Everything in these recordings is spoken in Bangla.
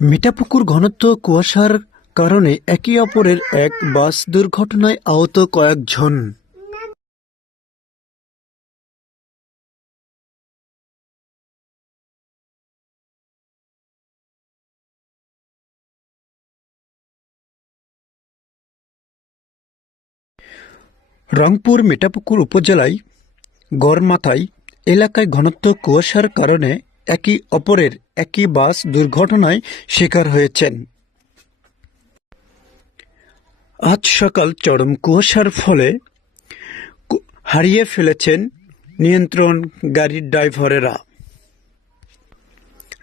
মিঠাপুকুর ঘনত্ব কুয়াশার কারণে একে অপরের এক বাস দুর্ঘটনায় আহত কয়েকজন। রংপুর মিঠাপুকুর উপজেলায় গড়মাথায় এলাকায় ঘনত্ব কুয়াশার কারণে একে অপরের একই বাস দুর্ঘটনায় শিকার হয়েছেন। আজ সকাল চরম কুয়াশার ফলে হারিয়ে ফেলেছেন নিয়ন্ত্রণ গাড়ির ড্রাইভারেরা।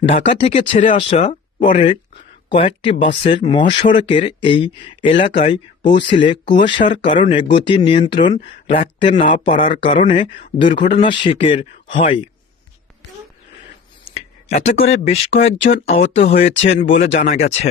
ঢাকা থেকে ছেড়ে আসা পরে কয়েকটি বাসের মহাসড়কের এই এলাকায় পৌঁছলে কুয়াশার কারণে গতি নিয়ন্ত্রণ রাখতে না পারার কারণে দুর্ঘটনার শিকার হয়। এতে করে বেশ কয়েকজন আহত হয়েছেন বলে জানা গেছে।